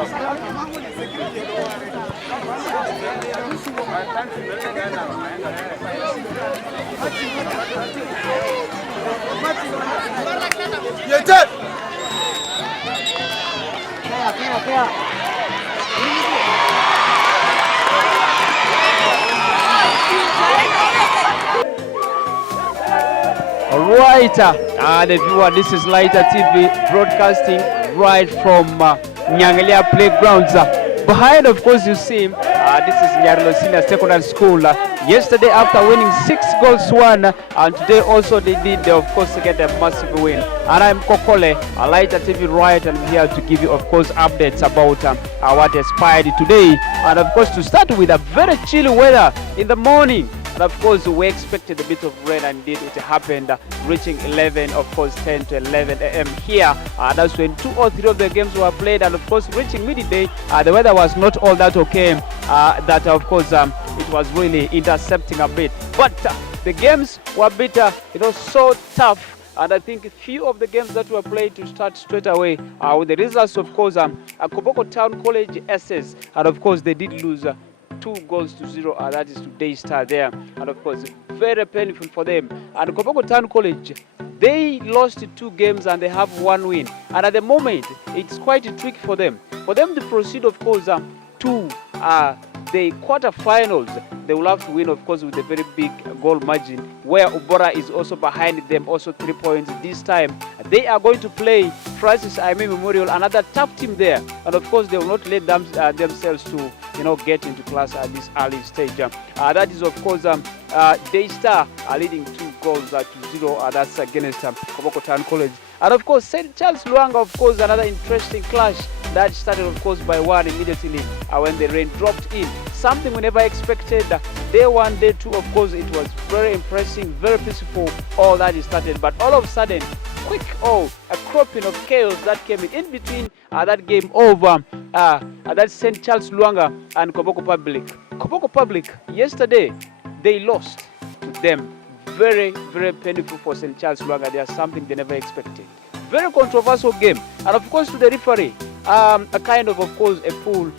Right, the viewer, this is Lighter TV broadcasting right from Nyangalia Playgrounds. Behind, of course, you see, this is Nyarlo Senior Secondary School. Yesterday, after winning 6 goals to 1, and today also they did, of course, get a massive win. And I'm Kokole, Lighter TV right, and I'm here to give you, of course, updates about what inspired today. And of course, to start with a very chilly weather in the morning. And of course, we expected a bit of rain, and indeed it happened, reaching 11, of course, 10 to 11 a.m. here. That's when 2 or 3 of the games were played, and of course, reaching midday, the weather was not all that okay. That, of course, it was really intercepting a bit. But the games were a bit, so tough. And I think a few of the games that were played to start straight away with the results, of course, Koboko Town College SS, and of course, they did lose 2 goals to 0, that is today's star there, and of course very painful for them. And Koboko Town College, they lost 2 games and they have 1 win, and at the moment it's quite tricky for them to proceed, of course, to the quarterfinals. They will have to win, of course, with a very big goal margin, where Ubora is also behind them, also 3 points. This time they are going to play Francis Aime Memorial, another tough team there, and of course they will not let them themselves to get into class at this early stage. That is, of course, Daystar leading 2 goals to 0. That's against Koboko Town College. And of course, St. Charles Luanga, of course, another interesting clash that started, of course, by 1 immediately when the rain dropped in. Something we never expected. Day 1, day 2, of course, it was very impressive, very peaceful, all that is started. But all of a sudden, quick, a cropping of chaos that came in between that game over that's St. Charles Luanga and Koboko Public. Koboko Public, yesterday, they lost to them. Very, very painful for St. Charles Luanga. There's something they never expected. Very controversial game. And of course, to the referee, a kind of course, a pull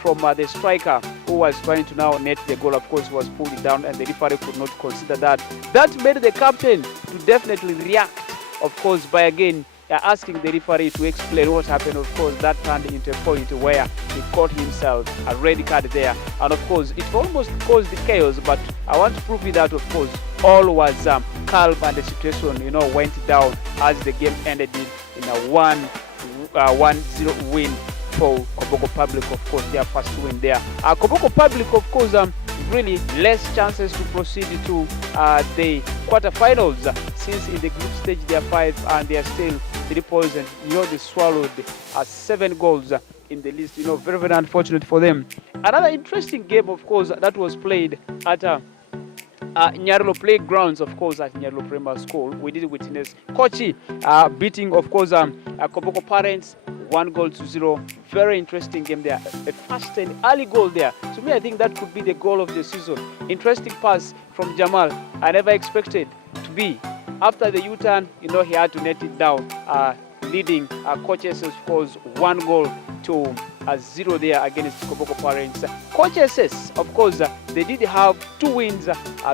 from the striker who was trying to now net the goal, of course, was pulled down, and the referee could not consider that. That made the captain to definitely react, of course, by again asking the referee to explain what happened. Of course, that turned into a point where he caught himself a red card there, and of course it almost caused the chaos. But I want to prove you that, of course, all was calm, and the situation went down as the game ended in a 1-0 win for Koboko Public, of course, their first win there. Koboko Public, of course, really less chances to proceed to the quarterfinals, since in the group stage they are 5 and they are still 3 points, and they swallowed 7 goals in the list. Very, very unfortunate for them. Another interesting game, of course, that was played at Nyarlo Playgrounds, of course, at Nyarlo Primary School. We did witness Kochi beating, of course, Koboko Parents 1 goal to 0. Very interesting game there. A fast and early goal there. To me, I think that could be the goal of the season. Interesting pass from Jamal. I never expected to be. After the U-turn, he had to net it down, leading coaches, of course, 1 goal to 0 there against Koboko Parents. Coaches, of course, they did have 2 wins.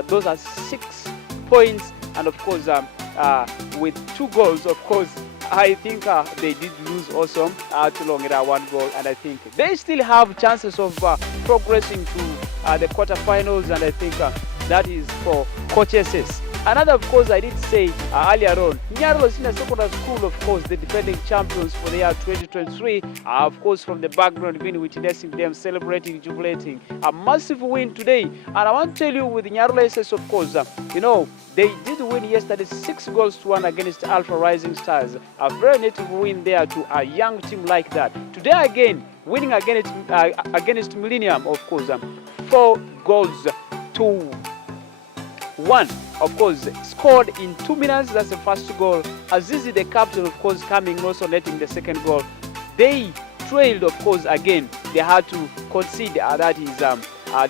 Those are 6 points, and of course, with 2 goals, of course, I think they did lose also too long at 1 goal, and I think they still have chances of progressing to the quarterfinals, and I think that is for coaches. Another, of course, I did say earlier on, Nyarlo Senior Secondary School, of course, the defending champions for the year 2023, of course, from the background, been witnessing them celebrating, jubilating. A massive win today. And I want to tell you, with Nyarlo SS, of course, they did win yesterday 6 goals to 1 against Alpha Rising Stars. A very native win there to a young team like that. Today, again, winning against Millennium, of course, 4 goals to 1, of course, scored in 2 minutes. That's the first goal. Azizi, the captain, of course, coming also netting the second goal. They trailed, of course, again. They had to concede that is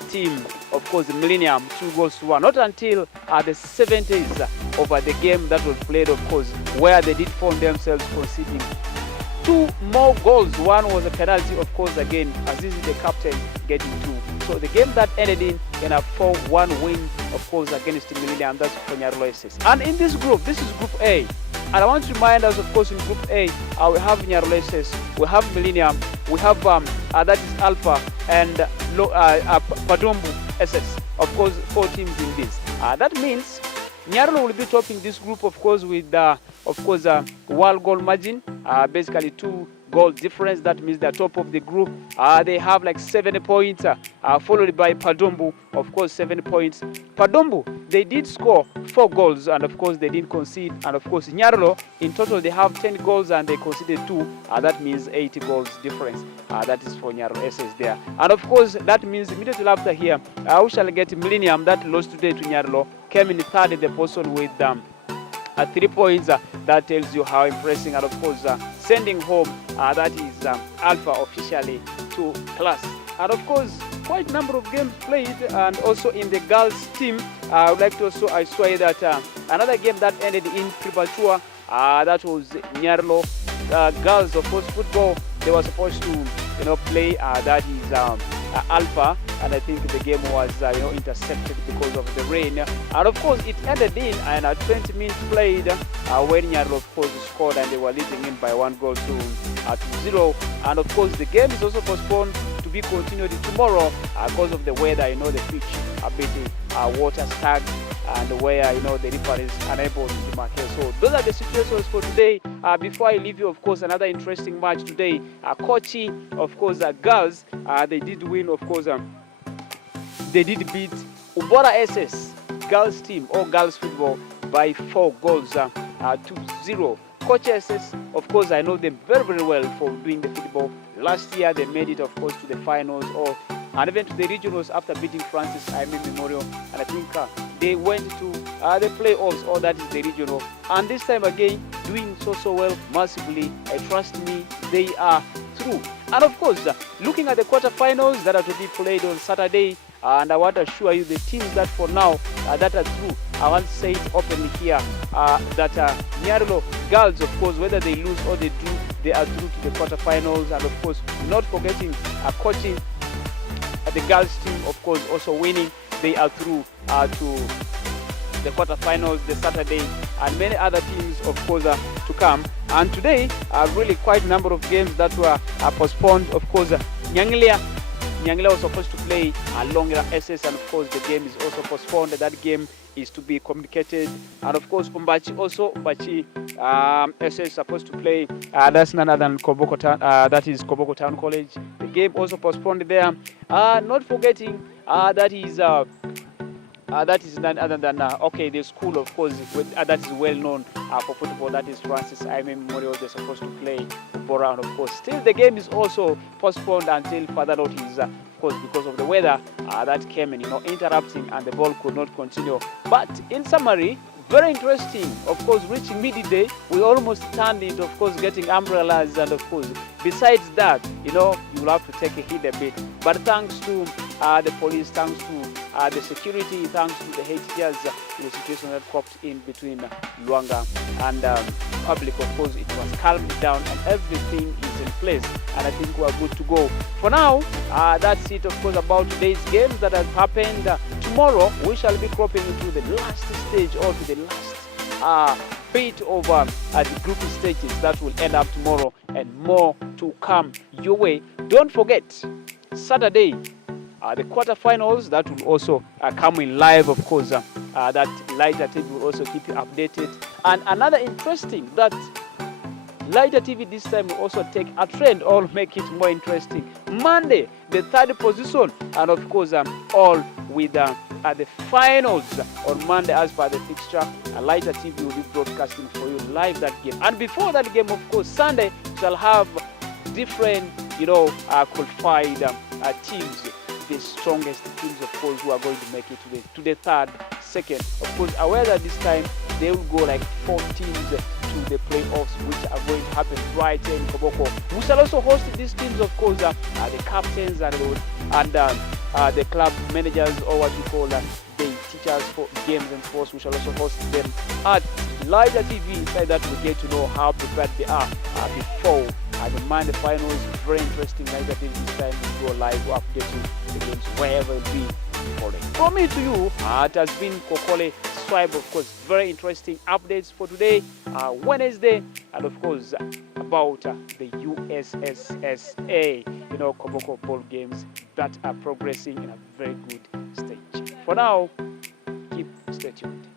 team, of course, the Millennium, 2 goals to 1. Not until the 70s of the game that was played, of course, where they did find themselves conceding 2 more goals. One was a penalty, of course, again, Aziz the captain getting 2. So the game that ended in a 4-1 win, of course, against Millennium. That's for Nyarulo SS. And in this group, this is Group A. And I want to remind us, of course, in Group A, we have Nyarulo SS, we have Millennium, we have that is Alpha, and Padombu SS. Of course, 4 teams in this. That means Nyarulo will be topping this group, of course, with world goal margin, basically 2 goal difference. That means they're top of the group. They have like 7 points, followed by Padombu, of course, 7 points. Padombu, they did score 4 goals, and of course they didn't concede. And of course Nyarulo, in total they have 10 goals and they conceded 2. That means 80 goals difference. That is for Nyarulo SS there. And of course that means immediately after here, we shall get Millennium that lost today to Nyarulo, came in third in the position with 3 points. That tells you how impressive. And of course sending home that is Alpha officially to class. And of course quite a number of games played. And also in the girls team, I would like to also say that another game that ended in premature, that was Nyarulo girls, of course, football. They were supposed to play that is Alpha, and I think the game was intercepted because of the rain. And of course it ended in 20 minutes played when Nyarulo, of course, scored, and they were leading in by 1 goal to 0. And of course the game is also postponed to be continued tomorrow because of the weather. The pitch a bit water stagnant, and where the referee is unable to demarcate. So those are the situations for today. Before I leave you, of course, another interesting match today. Kochi, of course, girls, they did win, of course. They did beat Ubora SS girls team or girls football by 4 goals to 0. Kochi SS, of course, I know them very, very well for doing the football. Last year they made it, of course, to the finals and even to the regionals after beating Francis Aime Memorial. And I think they went to the playoffs, or that is the regional. And this time again, doing so well, massively. Trust me, they are through. And of course, looking at the quarterfinals that are to be played on Saturday, and I want to assure you the teams that for now that are through, I want to say it openly here, that Nyarulo girls, of course, whether they lose or they do, they are through to the quarterfinals. And of course, not forgetting coaching the girls team, of course, also winning, they are through to the quarterfinals this Saturday, and many other teams, of course, to come. And today, really quite a number of games that were postponed. Of course, Nyanglia was supposed to play Longira SS, and of course the game is also postponed. That game is to be communicated. And of course Umbachi SS supposed to play, that's none other than Koboko Town, that is Koboko Town College. The game also postponed there. Not forgetting that is none other than the school, of course, that is well known for football, that is Francis Aime Memorial. They're supposed to play Bora, and of course still the game is also postponed until further notice, of course, because of the weather that came and interrupting, and the ball could not continue. But in summary, very interesting. Of course, reaching midday, we almost turned it, of course, getting umbrellas, and of course besides that, you will have to take a hit a bit. But thanks to the police, thanks to the security, thanks to the HTS, the situation that cropped in between Luanga and public, of course, it was calmed down and everything is in place, and I think we are good to go. For now, that's it, of course, about today's games that have happened. Tomorrow, we shall be cropping into the last stage, or to the last bit of the group stages that will end up tomorrow, and more to come your way. Don't forget, Saturday, the quarterfinals that will also come in live, of course. That Lighter TV will also keep you updated. And another interesting, that Lighter TV this time will also take a trend or make it more interesting. Monday, the 3rd position, and of course all with the finals on Monday as per the fixture. Lighter TV will be broadcasting for you live that game. And before that game, of course, Sunday shall have different, qualified teams, the strongest teams, of course, who are going to make it to the 3rd, 2nd. Of course, aware that this time they will go like 4 teams to the playoffs, which are going to happen right here in Koboko. We shall also host these teams, of course, the captains and the club managers, or what we call the teachers for games and sports. We shall also host them at Lighter TV, so that we get to know how prepared they are before And the Monday finals, very interesting. Like I did this time, we go live to update you the games wherever it will be. From me to you, it has been Kokole Swipe, of course. Very interesting updates for today, Wednesday, and of course about the USSSA, Koboko ball games that are progressing in a very good stage. For now, stay tuned.